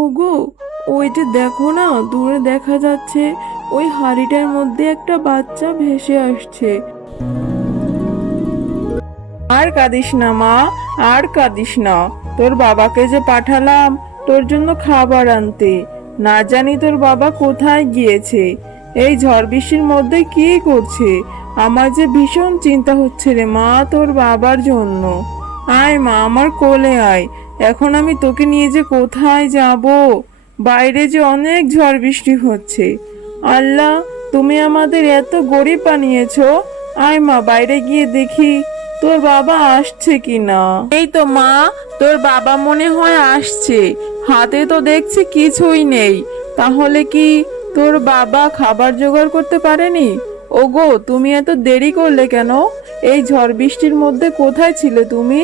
ওগো, ওই যে দেখো না, দূরে দেখা যাচ্ছে ওই হাড়িটার মধ্যে একটা বাচ্চা ভেসে আসছে। আর কাঁদিস না মা, আর কাঁদিস না। তোর বাবাকে যে পাঠালাম তোর জন্য খাবার আনতে, না জানি তোর বাবা কোথায় গিয়েছে, এই ঝড় বৃষ্টির মধ্যে কি করছে। আমার যে ভীষণ চিন্তা হচ্ছে রে মা তোর বাবার জন্য। আয় মা, আমার কোলে আয়। এখন আমি তোকে নিয়ে যে কোথায় যাব, বাইরে যে অনেক ঝড় বৃষ্টি হচ্ছে। আল্লাহ, তুমি আমাদের এত গরিব বানিয়েছো। আয় মা, বাইরে গিয়ে দেখি তোর বাবা আসছে কিনা। এই তো মা, তোর বাবা মনে হয় আসছে। হাতে তো দেখছি কিছুই নেই। তাহলে কি তোর বাবা খাবার জোগাড় করতে পারেনি? ওগো, তুমি এত দেরি করলে কেন? এই ঝড় বৃষ্টির মধ্যে কোথায় ছিলে তুমি?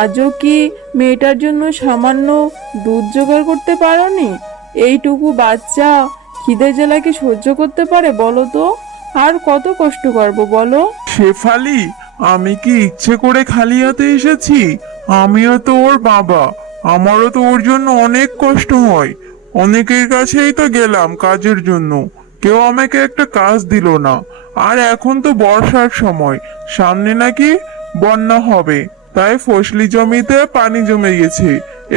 আজও কি মেয়েটার জন্য সামান্য দুধ জোগাড় করতে পারোনি? এইটুকু বাচ্চা খিদে জ্বালা কি সহ্য করতে পারে বলো তো? আর কত কষ্ট করবো বলো? শেফালি, আমি কি ইচ্ছে করে খালি হাতে এসেছি? আমিও তো ওর বাবা, আমারও তো ওর জন্য অনেক কষ্ট হয়। অনেকের কাছেই তো গেলাম কাজের জন্য, কেউ আমাকে একটা কাজ দিল না। আর এখন তো বর্ষার সময়, সামনে নাকি বন্যা হবে, তাই ফসলি জমিতে পানি জমে গেছে।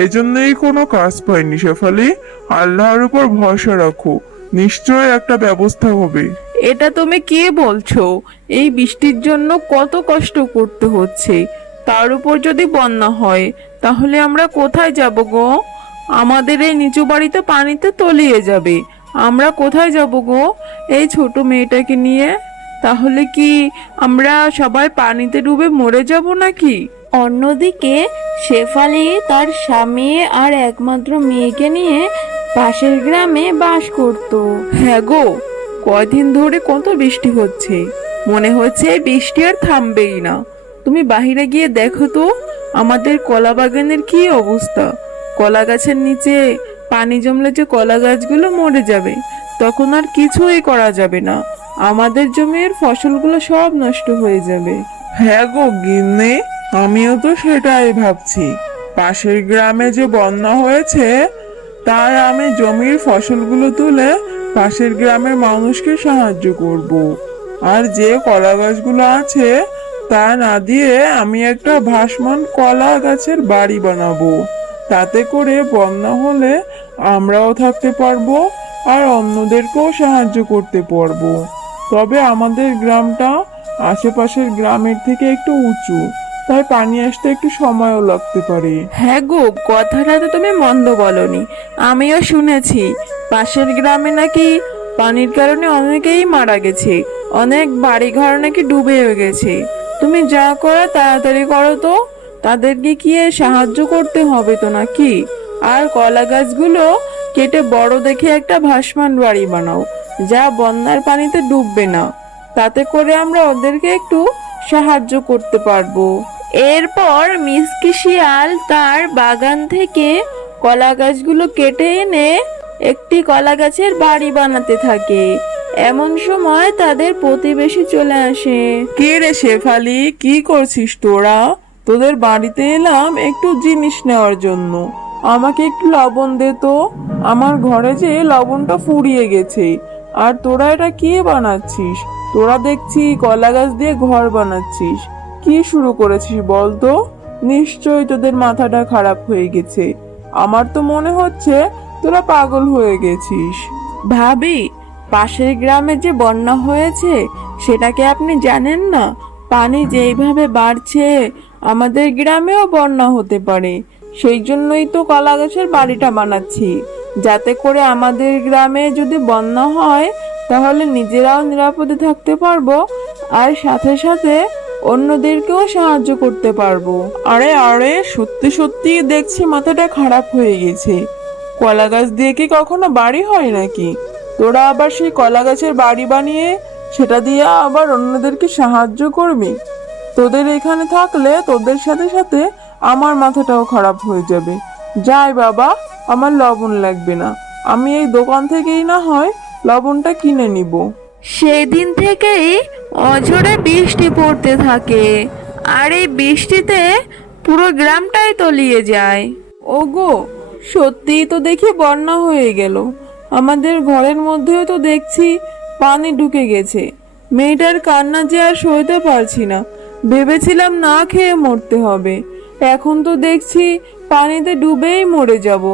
এজন্যই কোনো কাজ পাইনি। শেফালি, আল্লাহর উপর ভরসা রাখো, নিশ্চয় একটা ব্যবস্থা হবে। এটা তুমি কি বলছো? এই বৃষ্টির জন্য কত কষ্ট করতে হচ্ছে, তার উপর যদি বন্যা হয় তাহলে আমরা কোথায় যাব গো? আমাদের এই নিচু বাড়িতে পানিতে তলিয়ে যাবে। আমরা কোথায় যাব গো এই ছোট মেয়েটাকে নিয়ে? তাহলে কি আমরা সবাই পানিতে ডুবে মরে যাব নাকি? অন্যদিকে শেফালি তার স্বামী আর একমাত্র মেয়েকে নিয়ে পাশের গ্রামে বাস করত। হ্যাঁ গো, কয়দিন ধরে কত বৃষ্টি হচ্ছে, মনে হচ্ছে এই বৃষ্টি আর থামবেই না। তুমি বাহিরে গিয়ে দেখো তো আমাদের কলা বাগানের কি অবস্থা। কলা গাছের নিচে পানি জমলে যে কলা গাছগুলো মরে যাবে, তখন আর কিছুই করা যাবে না। আমাদের জমির ফসলগুলো সব নষ্ট হয়ে যাবে। হ্যাঁ গো গিন্নি, আমিও তো সেটাই ভাবছি। পাশের গ্রামে যে বন্যা হয়েছে, তাই আমি জমির ফসলগুলো তুলে পাশের গ্রামের মানুষকে সাহায্য করব। আর যে কলা গাছগুলো আছে তা না দিয়ে আমি একটা ভাসমান কলা গাছের বাড়ি বানাবো। তাতে করে বন্যা হলে আমরাও থাকতে পারবো আর অন্যদেরকেও সাহায্য করতে পারবো। তবে আমাদের গ্রামটা আশেপাশের গ্রামের থেকে একটু উঁচু, তাই পানি আসতে একটু সময়ও লাগতে পারে। হ্যাঁ গো, কথাটা তো তুমি মন্দ বলনি। আমিও শুনেছি পাশের গ্রামে নাকি পানির কারণে অনেকেই মারা গেছে, অনেক বাড়িঘর নাকি ডুবে গেছে। তুমি যা করো তাড়াতাড়ি করো তো, তাদেরকে গিয়ে সাহায্য করতে হবে তো নাকি। আর কলা গাছগুলো কেটে বড় দেখে একটা ভাসমান বাড়ি বানাও, যা বন্যার পানিতে ডুববে না। তাতে করে আমরা ওদেরকে একটু সাহায্য করতে পারবো। এরপর মিসকে শিয়াল তার বাগান থেকে কলা গাছগুলো কেটে এনে একটি কলা গাছের বাড়ি বানাতে থাকে। এমন সময় তাদের প্রতিবেশী চলে আসে। কে রে শেফালি, কি করছিস তোরা? তোদের বাড়িতে এলাম একটু জিনিস নেওয়ার জন্য। আমাকে একটু লবণ দে তো, আমার ঘরে যে লবণটা ফুরিয়ে গেছে। আর তোরা এটা কি বানাচ্ছিস? তোরা দেখছি কলা গাছ দিয়ে ঘর বানাচ্ছিস। কি শুরু করেছিস বল তো? নিশ্চয়ই তোদের মাথাটা খারাপ হয়ে গেছে। আমার তো মনে হচ্ছে তোরা পাগল হয়ে গেছিস। ভাবি, পাশের গ্রামে যে বন্যা হয়েছে সেটাকে আপনি জানেন না? পানি যেইভাবে বাড়ছে আমাদের গ্রামেও বন্যা হতে পারে। সেই জন্যই তো কলা গাছের বাড়িটা বানাচ্ছি, যাতে করে আমাদের গ্রামে যদি বন্যা হয় তাহলে নিজেরাও নিরাপদে থাকতে পারবো, আর সাথে সাথে অন্যদেরকেও সাহায্য করতে পারবো। আরে আরে, সত্যি সত্যি দেখছি মাথাটা খারাপ হয়ে গেছে। কলা গাছ দিয়ে কি কখনো বাড়ি হয় নাকি? তোরা আবার সেই কলা গাছের বাড়ি বানিয়ে সেটা দিয়ে আবার অন্যদেরকে সাহায্য করবি? তোদের এখানে থাকলে তোদের সাথে সাথে আমার মাথাটাও খারাপ হয়ে যাবে। যাই বাবা, আমার লবণ লাগবে না, আমি এই দোকান থেকেই না হয় লবণটা কিনে নিব। সেই দিন থেকেই অঝোরে বৃষ্টি পড়তে থাকে, আর এই বৃষ্টিতে পুরো গ্রামটাই তলিয়ে যায়। ওগো, সত্যিই তো দেখি বন্যা হয়ে গেল। আমাদের ঘরের মধ্যেও তো দেখছি পানি ঢুকে গেছে। মেয়েটার কান্না যে আর সইতে পারছি না। ভেবেছিলাম না খেয়ে মরতে হবে, এখন তো দেখছি পানিতে ডুবেই মরে যাব।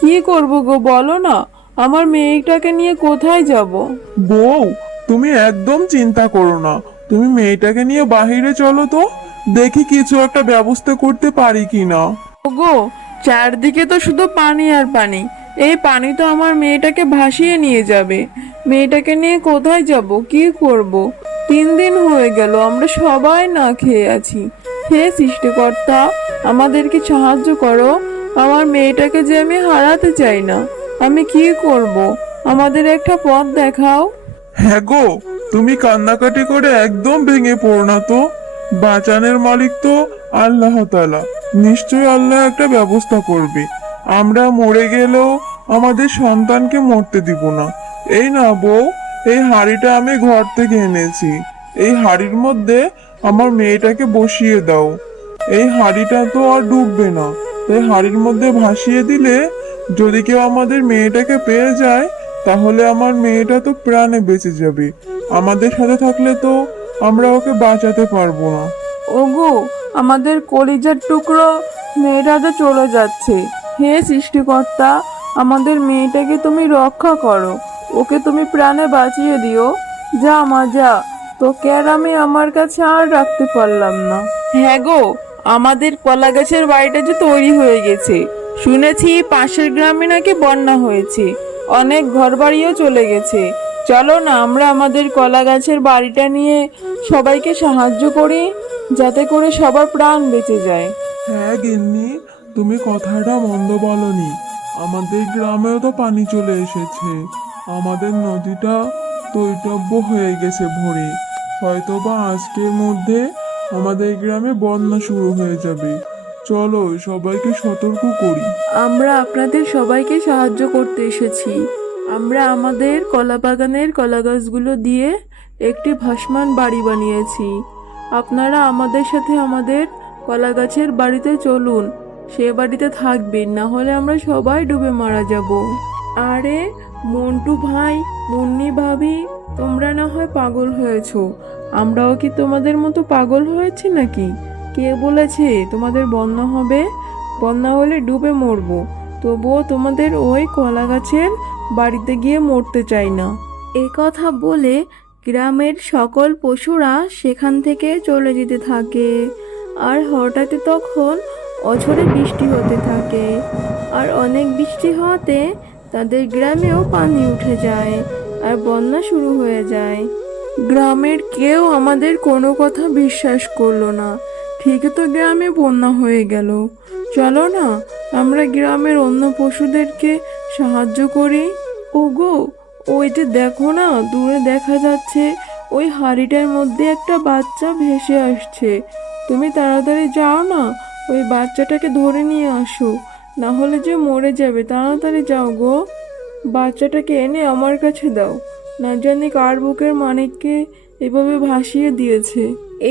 কি করব গো বলো না, আমার মেয়েটাকে নিয়ে কোথায় যাব? বউ, তুমি একদম চিন্তা করো না। তুমি মেয়েটাকে নিয়ে বাহিরে চলো তো, দেখি কিছু একটা ব্যবস্থা করতে পারি কিনা। ওগো, চারদিকে তো শুধু পানি আর পানি। এই পানি তো আমার মেয়েটাকে ভাসিয়ে নিয়ে যাবে। মেয়েটাকে নিয়ে কোথায় যাব, কি করব? 3 দিন হয়ে গেল আমরা সবাই না খেয়ে আছি। হে সৃষ্টিকর্তা, আমাদেরকে সাহায্য করো। আমার মেয়েটাকে যে আমি হারাতে চাই না। আমি কি করব? আমাদের একটা পথ দেখাও। হ্যাঁ গো, তুমি কান্নাকাটি করে একদম ভেঙে পড়ো না তো। বাঁচানোর মালিক তো আল্লাহ তাআলা। নিশ্চয়ই আল্লাহ একটা ব্যবস্থা করবে। আমরা মরে গেলেও আমাদের সন্তানকে মরতে দিব না। এই না বউ, এই হাঁড়িটা আমি ঘর থেকে এনেছি। এই হাঁড়ির মধ্যে আমার মেয়েটাকে বসিয়ে দাও। এই হাঁড়িটা তো আর ডুববে না। এই হাঁড়ির মধ্যে ভাসিয়ে দিলে যদি কেউ আমাদের মেয়েটাকে পেয়ে যায়, তাহলে আমার মেয়েটা তো প্রাণে বেঁচে যাবে। আমাদের সাথে থাকলে তো আমরা ওকে বাঁচাতে পারবো না। ওগো, আমাদের কলিজার টুকরো মেয়েটা তো চলে যাচ্ছে। হে সৃষ্টিকর্তা, আমাদের মেয়েটাকে তুমি রক্ষা করো। ওকে তুমি প্রাণে বাঁচিয়ে দিও। যা মা যা, তোকে আর আমি আমার কাছে আর রাখতে পারলাম না। হ্যাঁ গো, আমাদের কলা গাছের বাড়িটা যে তৈরি হয়ে গেছে। শুনেছি পাশের গ্রামে নাকি বন্যা হয়েছে, অনেক ঘরবাড়িও চলে গেছে। চলো না আমরা আমাদের কলা গাছের বাড়িটা নিয়ে সবাইকে সাহায্য করি, যাতে করে সবার প্রাণ বেঁচে যায়। হ্যাঁ গিন্নি, তুমি কথাটা মন্দ বলনি। আমাদের গ্রামেও তো পানি চলে এসেছে। আমাদের নদীটা তৈতব্য হয়ে গেছে ভরে। হয়তোবা আজকের মধ্যে আমাদের গ্রামে বন্যা শুরু হয়ে যাবে। চলো সবাইকে সতর্ক করি। আমরা আপনাদের সবাইকে সাহায্য করতে এসেছি। আমরা আমাদের কলা বাগানের কলা গাছগুলো দিয়ে একটি ভাসমান বাড়ি বানিয়েছি। আপনারা আমাদের সাথে আমাদের কলা গাছের বাড়িতে চলুন, সে বাড়িতে থাকবেন, না হলে আমরা সবাই ডুবে মারা যাব। আরে মন্টু ভাই, মুন্নি ভাবি, তোমরা না হয় পাগল হয়েছো। আমরাও কি তোমাদের মতো পাগল হয়েছি নাকি? কে বলেছে তোমাদের বন্যা হবে? বন্যা হলে ডুবে মরবো, তবুও তোমাদের ওই কলা গাছের বাড়িতে গিয়ে মরতে চাই না। এ কথা বলে গ্রামের সকল পশুরা সেখান থেকে চলে যেতে থাকে। আর হঠাৎ তখন অঝোরে বৃষ্টি হতে থাকে। আর অনেক বৃষ্টি হওয়াতে তাদের গ্রামেও পানি উঠে যায় আর বন্যা শুরু হয়ে যায়। গ্রামের কেউ আমাদের কোনো কথা বিশ্বাস করলো না। ঠিকই তো গ্রামে বন্যা হয়ে গেল। চলো না আমরা গ্রামের অন্য পশুদেরকে সাহায্য করি। ওগো, ওই যে দেখো না, দূরে দেখা যাচ্ছে ওই হাঁড়িটার মধ্যে একটা বাচ্চা ভেসে আসছে। তুমি তাড়াতাড়ি যাও না, ওই বাচ্চাটাকে ধরে নিয়ে আসো, না হলে যে মরে যাবে। তাড়াতাড়ি যাও গো, বাচ্চাটাকে এনে আমার কাছে দাও। না জানি কার বুকের মানিককে এভাবে ভাসিয়ে দিয়েছে।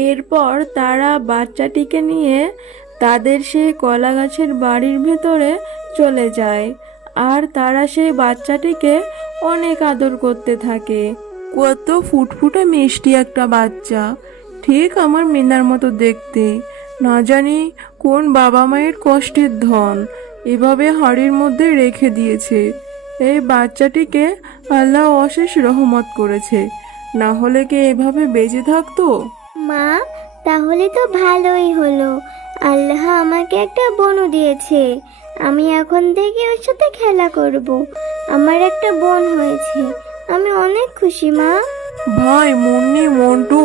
এরপর তারা বাচ্চাটিকে নিয়ে তাদের সেই কলা গাছের বাড়ির ভেতরে চলে যায়। আর তারা সেই বাচ্চাটিকে অনেক আদর করতে থাকে। কত ফুটফুটে মিষ্টি একটা বাচ্চা, ঠিক আমার মিনার মতো দেখতে। না জানি কোন বাবা মায়ের কষ্টের ধন এভাবে হাড়ির মধ্যে রেখে দিয়েছে। এই বাচ্চাটিকে আল্লাহ অশেষ রহমত করেছে, না হলে কি এভাবে বেঁচে থাকতো? মা, তাহলে তো ভালোই হলো। আল্লাহ আমাকে একটা বোনও দিয়েছে। আমি এখন থেকে ওর সাথে খেলা করব। আমার একটা বোন হয়েছে, আমি অনেক খুশি মা। ভাই মুন্নি, মন্টু,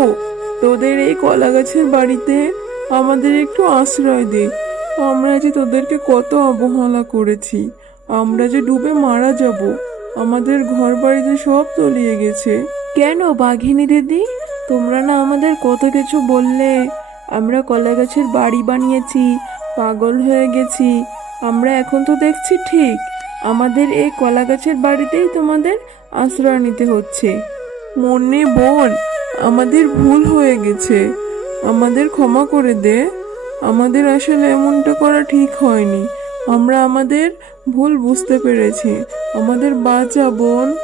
তোদের এই কলা গাছের বাড়িতে আমাদের একটু আশ্রয় দে। আমরা যে তোদেরকে কত অবহেলা করেছি, আমরা যে ডুবে মারা যাব। আমাদের ঘর বাড়িতে সব তলিয়ে গেছে। কেন বাঘিনী দিদি, তোমরা না আমাদের কত কিছু বললে। আমরা কলা গাছের বাড়ি বানিয়েছি, পাগল হয়ে গেছি। আমরা এখন তো দেখছি ঠিক আমাদের এই কলা গাছের বাড়িতেই তোমাদের আশ্রয় নিতে হচ্ছে। মুন্নি বোন, আমাদের ভুল হয়ে গেছে, আমাদের ক্ষমা করে দে। আমাদের আসলে এমনটা করা ঠিক হয়নি। আমরা আমাদের ভুল বুঝতে পেরেছি। আমাদের বাঁচা বোন।